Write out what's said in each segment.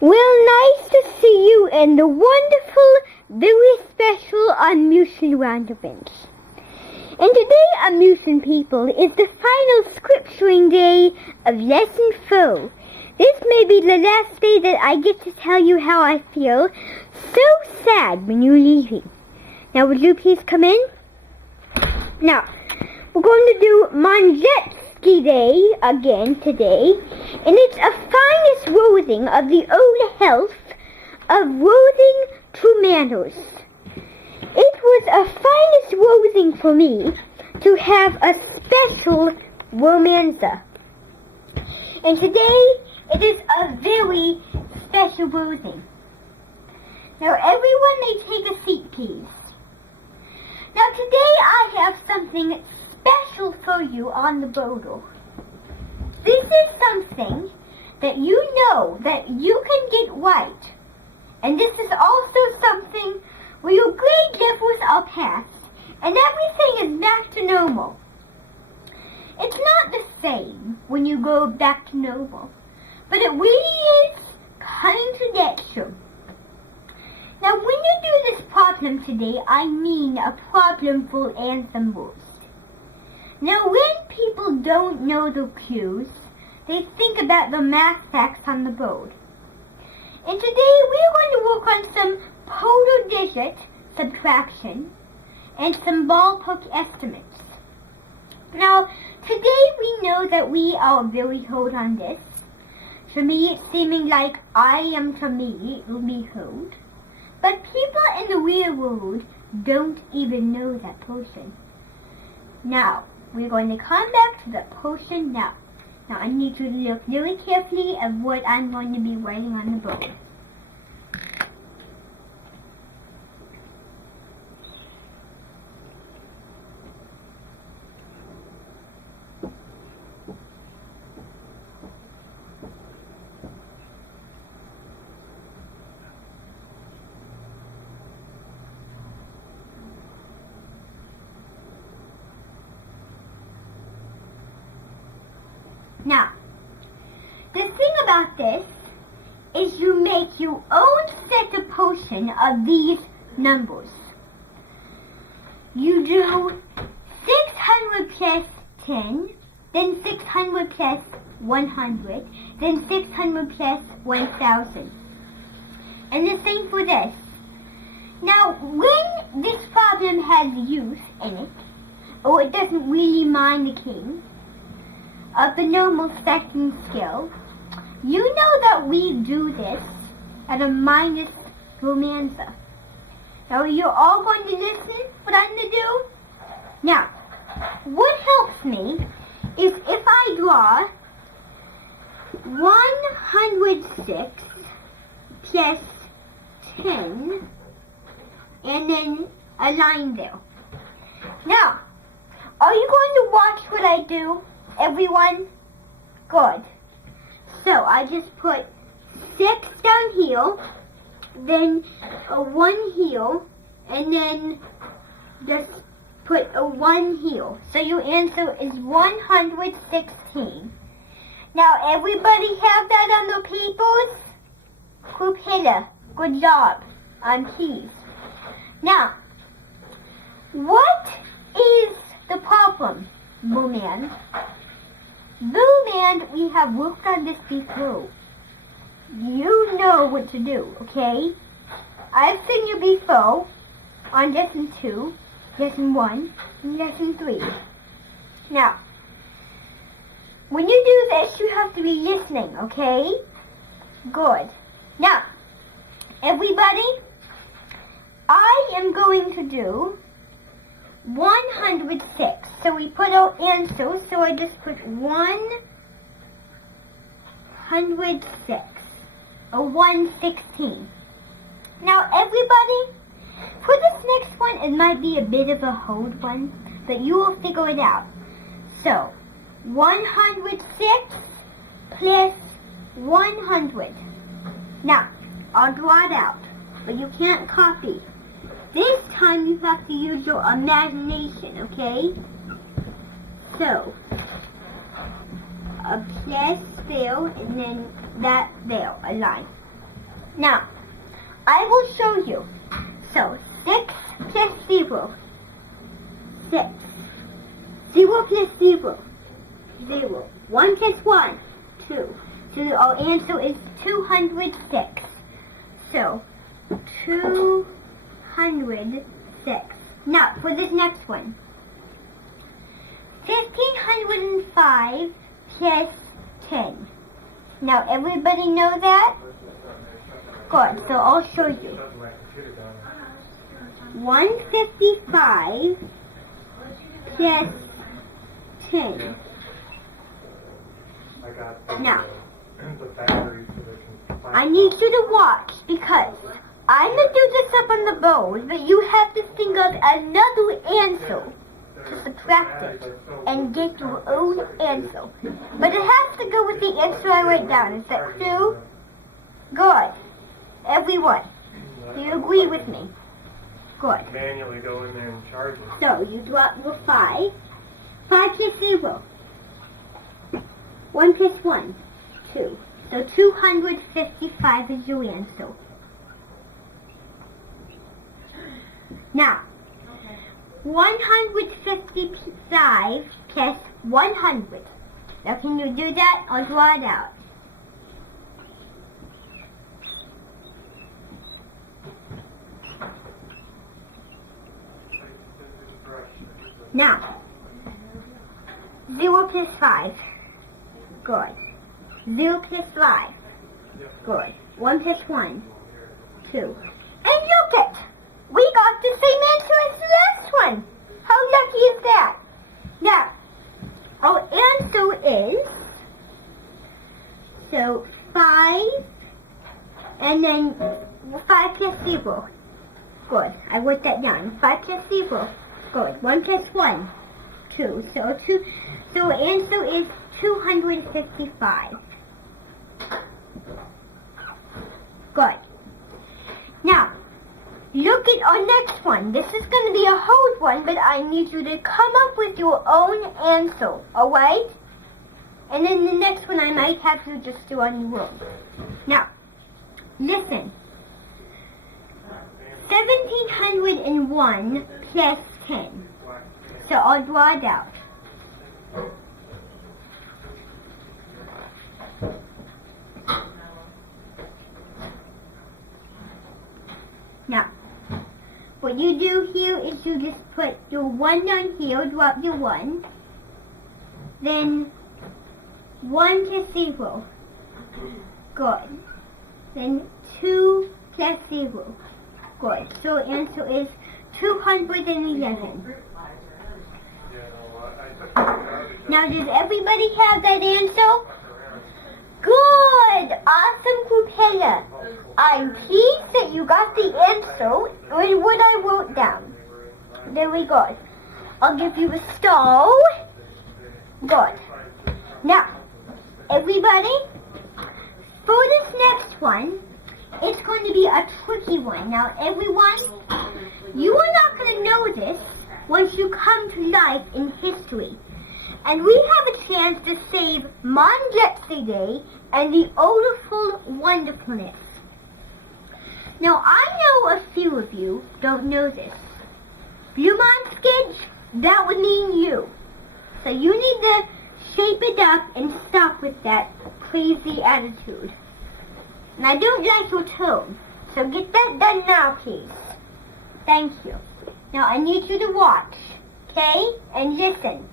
Well, nice to see you and the wonderful, very special Unmusian Roundabouts. And today, Unmusian people, is the final scripturing day of Lesson 4. This may be the last day that I get to tell you how I feel. So sad when you're leaving. Now, would you please come in? Now, we're going to do Manjetski Day again today, and it's a finest rosing of the old health of rosing to manners. It was a finest rosing for me to have a special romanza. And today, it is a very special rosing. Now, everyone may take a seat, please. Now, today I have something special for you on the bodle. This is something that you know that you can get right. And this is also something where your grade levels are passed and everything is back to normal. It's not the same when you go back to normal, but it really is kind to get you. Now, when you do this problem today, I mean a problem for ensembles. Now, when people don't know the cues, they think about the math facts on the board. And today, we're going to work on some polar digit subtraction and some ballpark estimates. Now, today we know that we are very hard on this. For me, it's seeming like I am to me, it will be hard. But people in the real world don't even know that portion. Now, we're going to come back to the portion now. Now, I need you to look very carefully at what I'm going to be writing on the board. Now, the thing about this is you make your own set of portion of these numbers. You do 600 plus 10, then 600 plus 100, then 600 plus 1,000. And the same for this. Now, when this problem has use in it, or it doesn't really mind the king, of the normal stacking skill, you know that we do this at a minus romanza. Now, you're all going to listen what I'm going to do? Now, what helps me is if I draw 106 plus 10 and then a line there. Now, are you going to watch what I do? Everyone? Good. So I just put 6 down here, then a 1 here, and then just put a 1 here. So your answer is 116. Now everybody have that on their papers? Group hitter. Good job. On keys. Now, what is the problem, Booman? Booman, we have worked on this before. You know what to do, okay? I've seen you before on lesson 2, lesson 1, and lesson 3. Now, when you do this, you have to be listening, okay? Good. Now, everybody, I am going to do 106. So we put our answer, so I just put 106 or 116. Now everybody, for this next one, it might be a bit of a hard one, but you will figure it out. So 106 plus 100. Now, I'll draw it out, but you can't copy. This time you have to use your imagination, okay? So, a plus there, and then that there, a line. Now, I will show you. So, 6 plus 0. 6. 0 plus 0. 0. 1 plus 1. 2. So our answer is 206. So, 206. Now, for this next one. 1505 plus 10. Now, everybody know that? Good, so I'll show you. 155 plus 10. Now, I need you to watch because I'm going to do this up on the board, but you have to think of another answer to subtract it and get your own answer. But it has to go with the answer I write down. Is that true? Good. Everyone, do you agree with me? Good. Manually go in there and charge it. So you drop your 5. 5 plus 0. 1 plus 1. 2. So 255 is your answer. Now, 155 plus 100. Now can you do that? I'll draw it out. Now, 0 plus 5. Good. 0 plus 5. Good. 1 plus 1. 2. And look it! We got the same answer as the last one. How lucky is that? Now, our answer is, so 5, and then 5 plus 0. Good. I wrote that down. 5 plus 0. Good. 1 plus 1. 2. So our answer is 255. Good. Now, look at our next one. This is going to be a hard one, but I need you to come up with your own answer, alright? And then the next one I might have you just do on your own. Now, listen. 1701 plus 10. So I'll draw it out. Now, what you do here is you just put your 1 down here, drop your 1. Then 1 plus 0. Good. Then 2 plus 0. Good. So answer is 211. Now, does everybody have that answer? Good! Awesome, Propeller. I'm pleased that you got the answer in what I wrote down. There we go. I'll give you a star. Good. Now, everybody, for this next one, it's going to be a tricky one. Now, everyone, you are not going to know this once you come to life in history. And we have a chance to save Monjetsi Day and the Odorful Wonderfulness. Now, I know a few of you don't know this. Blumon that would mean you. So you need to shape it up and stop with that crazy attitude. And I don't like your tone, so get that done now, please. Thank you. Now, I need you to watch, okay? And listen.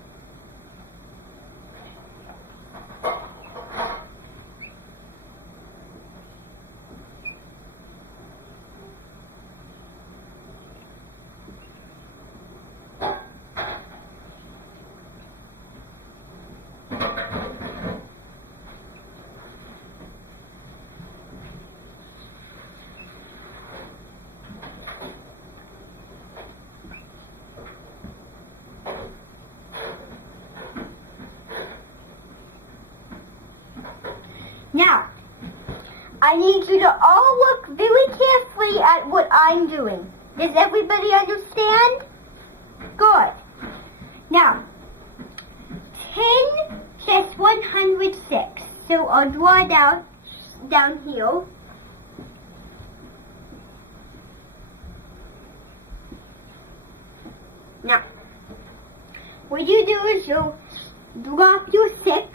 Now, I need you to all look very carefully at what I'm doing. Does everybody understand? Good. Now, 10 plus 106. So I'll draw it out down here. Now, what you do is you drop your 6. 0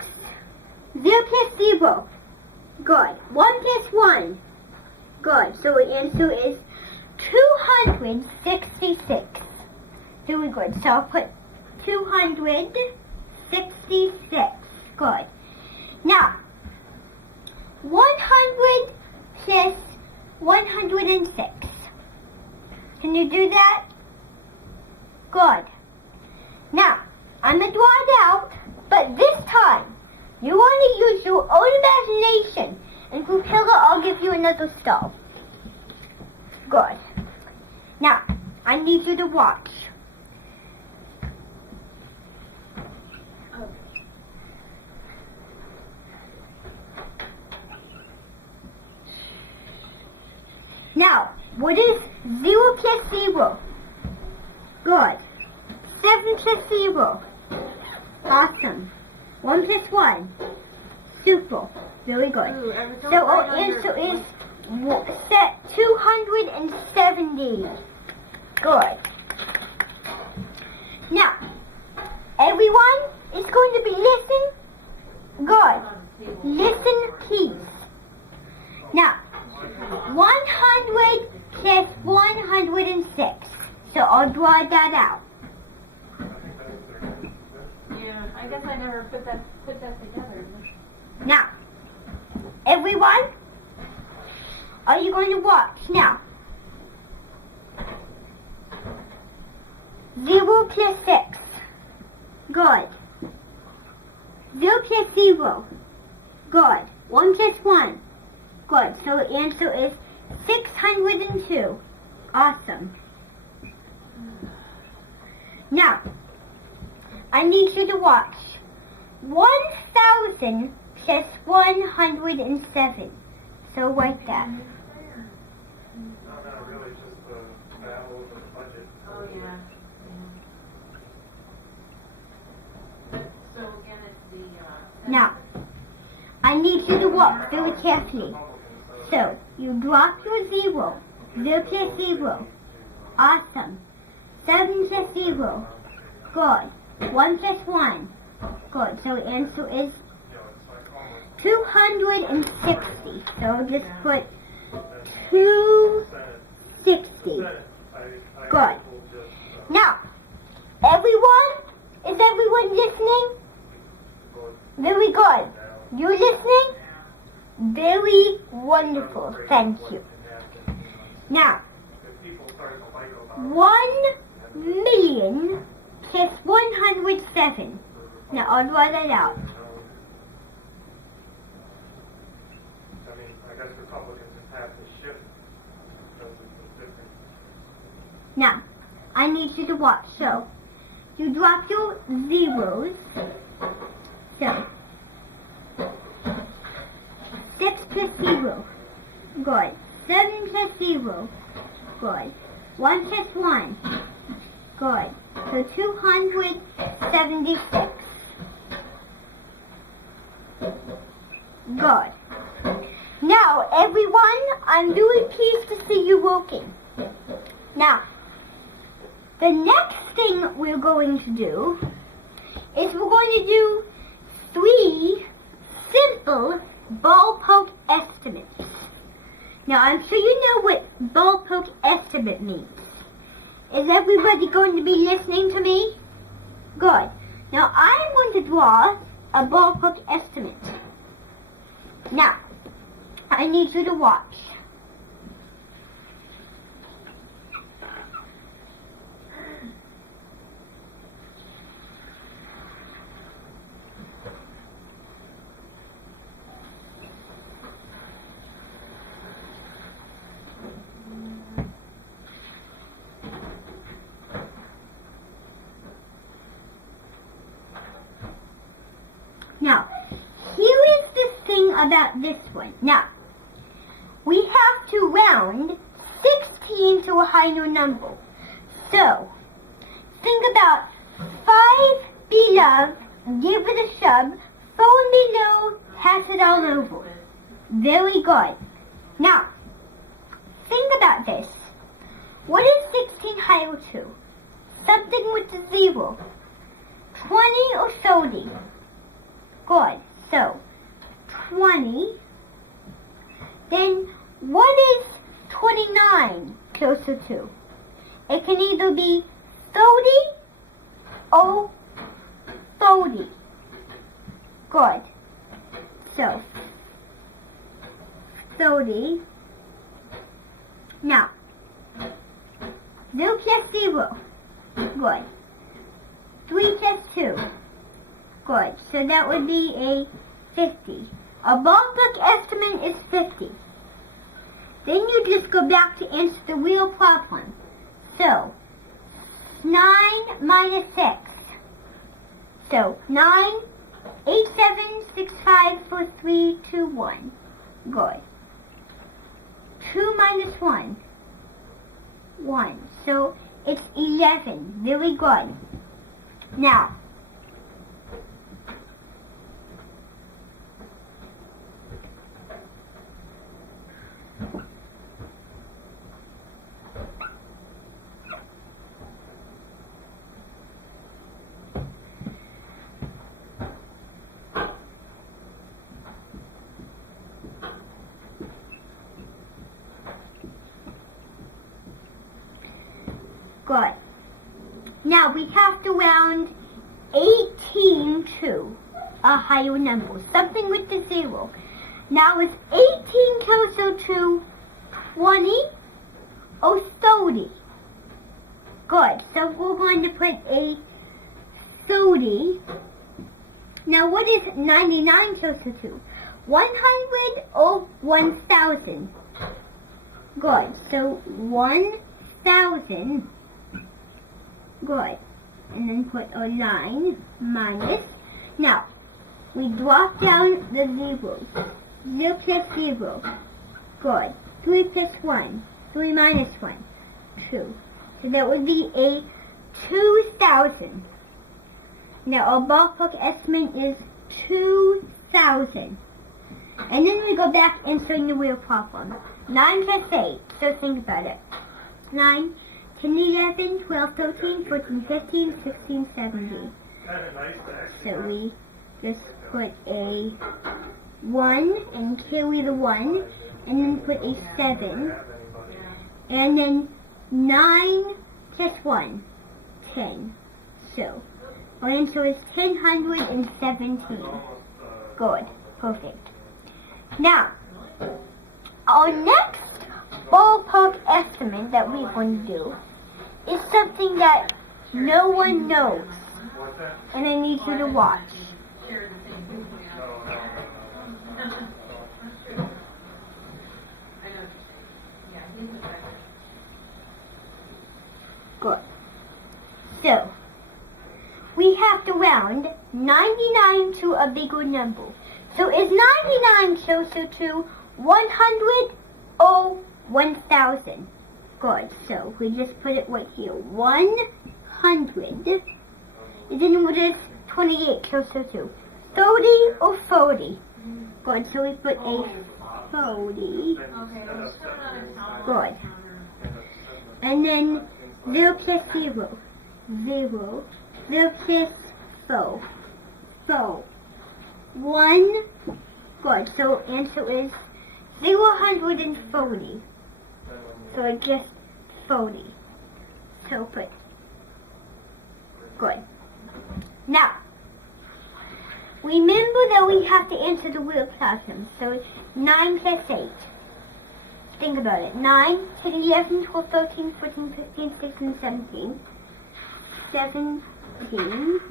plus 0. Good. 1 plus 1. Good. So the answer is 266. Very good. So I'll put 266. Good. Now, 100 plus 106. Can you do that? Good. Now, I'm going to draw it out, but this time, you want to use your own imagination. And for pillow, I'll give you another star. Good. Now, I need you to watch. Now, what is 0 plus 0? Good. 7 plus 0. Awesome. 1 plus 1. Super. Very good. Ooh, So our answer is set 270. Good. Now, everyone is going to be listening. Good. Listen, please. Now, 100 plus 106. So I'll draw that out. Yeah, I guess I never put that together. Now, everyone, are you going to watch now? 0 plus 6. Good. 0 plus 0. Good. 1 plus 1. Good. So the answer is 602. Awesome. Now, I need you to watch. 1,000 plus 107. So write that. No, not really, just the battle of the budget. Oh, yeah. So again, it's the, Now, I need you to walk very carefully. So, you drop your 0. 0 plus 0. Awesome. 7 plus 0. Good. 1 plus 1. Good. So the answer is 260. So I'll just put 260. Good. Now, everyone, is everyone listening? Very good. You listening? Very wonderful. Thank you. Now, 1,000,000 plus 107. Now, I'll draw that out. I mean, I guess Republicans just have to shift because it's different. Now, I need you to watch. So, you drop your zeros. So, 6 plus 0. Good. 7 plus 0. Good. 1 plus 1. Good. So 276. Good. Now, everyone, I'm very pleased to see you working. Now, the next thing we're going to do is we're going to do 3 simple ballpark estimates. Now, I'm sure you know what ballpark estimate means. Is everybody going to be listening to me? Good. Now, I'm going to draw a ballpark estimate. Now, I need you to watch. Now, here is the thing about this one. Now, we have to round 16 to a higher number. So, think about 5 below, give it a shove, 4 below, pass it all over. Very good. Now, think about this. What is 16 higher to? Something with a 0. 20 or 30. Good. So, 20. Then, what is 29 closer to? It can either be 30 or 30. Good. So, 30. Now, 0 plus 0. Good. 3 plus 2. Good. So that would be a 50. A ballpark estimate is 50. Then you just go back to answer the real problem. So, 9 minus 6. So, 9, 8, 7, 6, 5, 4, 3, 2, 1. Good. 2 minus 1. 1. So, it's 11. Very good. Now, good. Now we have to round 18 to a higher number, something with the 0. Now is 18 closer to 20 or 30? Good. So we're going to put a 30. Now what is 99 closer to? 100 or 1000? Good. So 1000. Good. And then put a line minus. Now, we drop down the zeros. 0 plus 0. Good. 3 plus 1. 3 minus 1. 2. So that would be a 2,000. Now, our ballpark estimate is 2,000. And then we go back answering the real problem. 9 plus 8. So think about it. 9, 10, 11, 12, 13, 14, 15, 16, 17. So we just put a 1 and carry the 1, and then put a 7, and then 9 plus 1, 10. So our answer is 1017. Good. Perfect. Now, our next ballpark estimate that we're going to do is something that no one knows, and I need you to watch. Good. So, we have to round 99 to a bigger number. So is 99 closer to 100 or 1000? Good. So we just put it right here. 100. And then what is 28 closer to? 30 or 40? Good. So we put a 40. Good. And then 0 plus 0. 0. 0 plus 4. 4. 1. Good. So answer is 040. So it's just 40. So put. Good. Now, remember that we have to answer the real problem. So 9 plus 8. Think about it. 9, 10, 11, 12, 13, 14, 15, 16, 17. 17.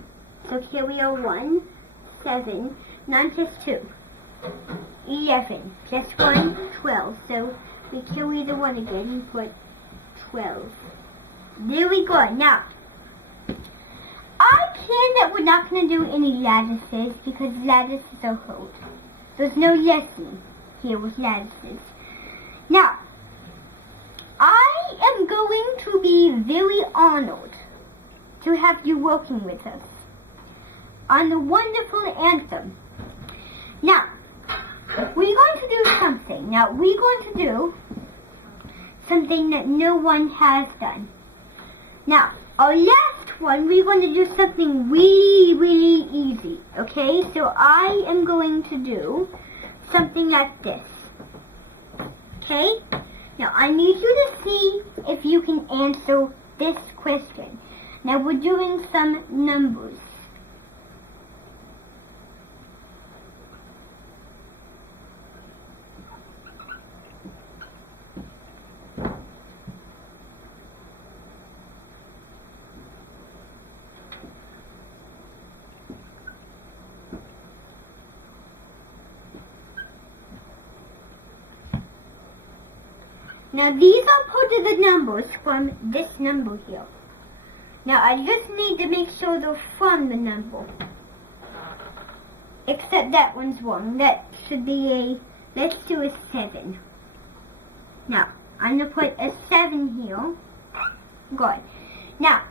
So here we are 1, 7. 9 plus 2. 11. Plus 1, 12. So we carry the 1 again and put 12. There we go. Now, I plan that we're not going to do any lattices because lattices are hard. There's no lesson here with lattices. Now, I am going to be very honored to have you working with us on the wonderful anthem. Now, we're going to do something. Now, we're going to do something that no one has done. Now, our last one, we're going to do something really, really easy. Okay, so I am going to do something like this. Okay, now I need you to see if you can answer this question. Now we're doing some numbers. Now these are part of the numbers from this number here. Now I just need to make sure they're from the number. Except that one's wrong. That should be let's do a 7. Now, I'm going to put a 7 here. Good. Now,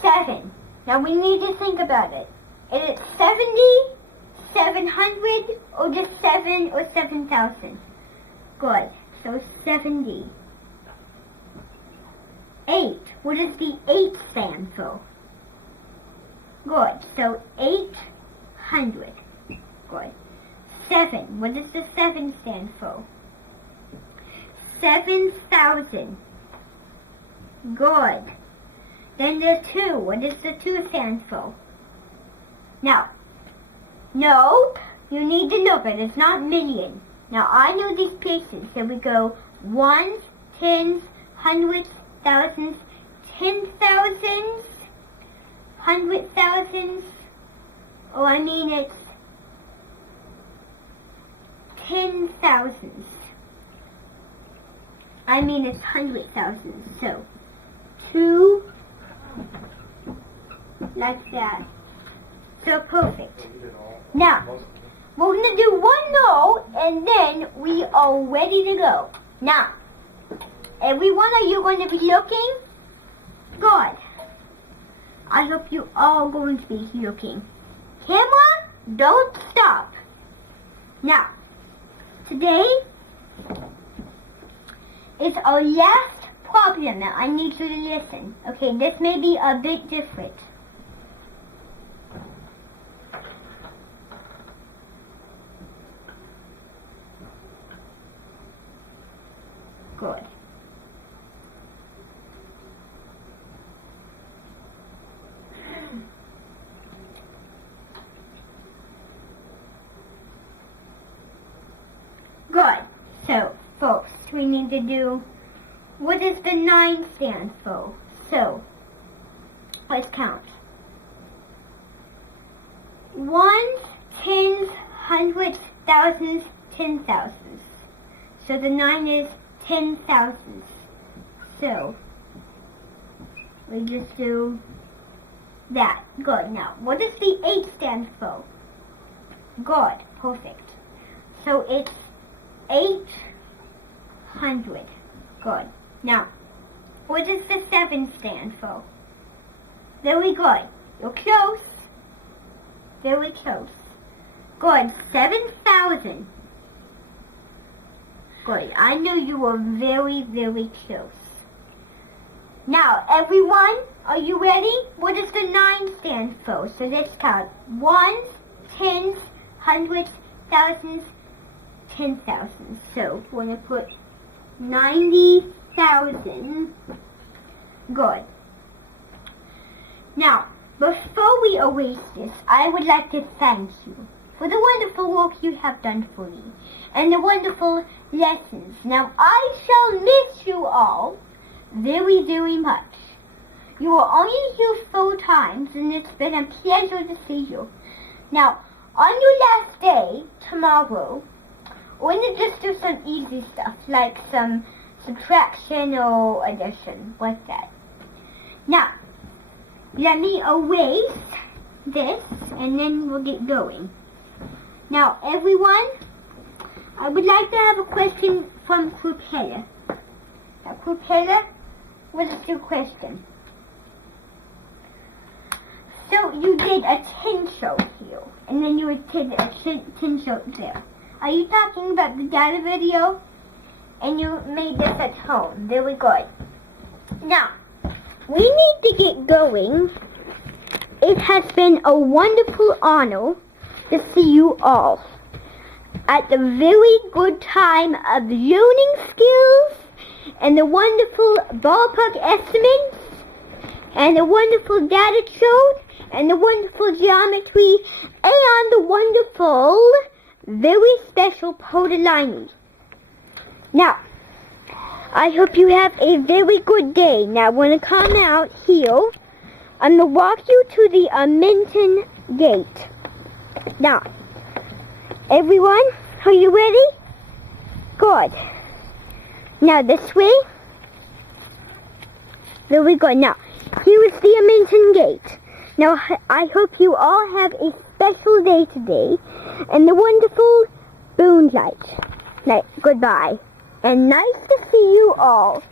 7. Now we need to think about it. Is it 70, 700, or just 7 or 7,000? Good. So 70. 8. What does the 8 stand for? Good. So 800. Good. 7. What does the 7 stand for? 7,000. Good. Then the 2. What does the 2 stand for? Now, no, you need to look at it. It's not million. Now, I know these places. So we go ones, tens, hundreds, thousands, 10,000s, 100,000s. Oh, I mean it's 10,000s. I mean it's 100,000s. So 2 like that. So perfect. Now we're gonna do one more, and then we are ready to go. Now, everyone, are you going to be looking? Good. I hope you all going to be looking. Camera, don't stop. Now, today is our last problem. Now, I need you to listen. Okay, this may be a bit different. Good. Good. So, folks, we need to do, what does the 9 stand for? So, let's count. 1s, 10s, 100s, 1000s, 10,000s. So the 9 is 10,000s. So, we just do that. Good. Now, what does the 8 stand for? Good. Perfect. So it's 800. Good. Now, what does the 7 stand for? Very good. You're close. Very close. Good. 7,000. Good. I know you were very, very close. Now, everyone, are you ready? What does the 9 stand for? So let's count. 1s, 10s, 100s, 1000s, 10,000. So we're going to put 90,000. Good. Now, before we erase this, I would like to thank you for the wonderful work you have done for me and the wonderful lessons. Now, I shall miss you all very, very much. You were only here 4 times, and it's been a pleasure to see you. Now, on your last day, tomorrow, we're going to just do some easy stuff, like some subtraction or addition, like that. Now, let me erase this, and then we'll get going. Now, everyone, I would like to have a question from Propeller. Now, Propeller, what is your question? So, you did a 10 show here, and then you did a 10 show there. Are you talking about the data video? And you made this at home. Very good. Now, we need to get going. It has been a wonderful honor to see you all at the very good time of learning skills and the wonderful ballpark estimates and the wonderful data chart and the wonderful geometry and the wonderful, very special Podolini. Now, I hope you have a very good day. Now, I'm going to come out here. I'm going to walk you to the Minton Gate. Now, everyone, are you ready? Good. Now, this way. There we go. Now, here is the Minton Gate. Now, I hope you all have a special day today and the wonderful moonlight. Goodbye. And nice to see you all.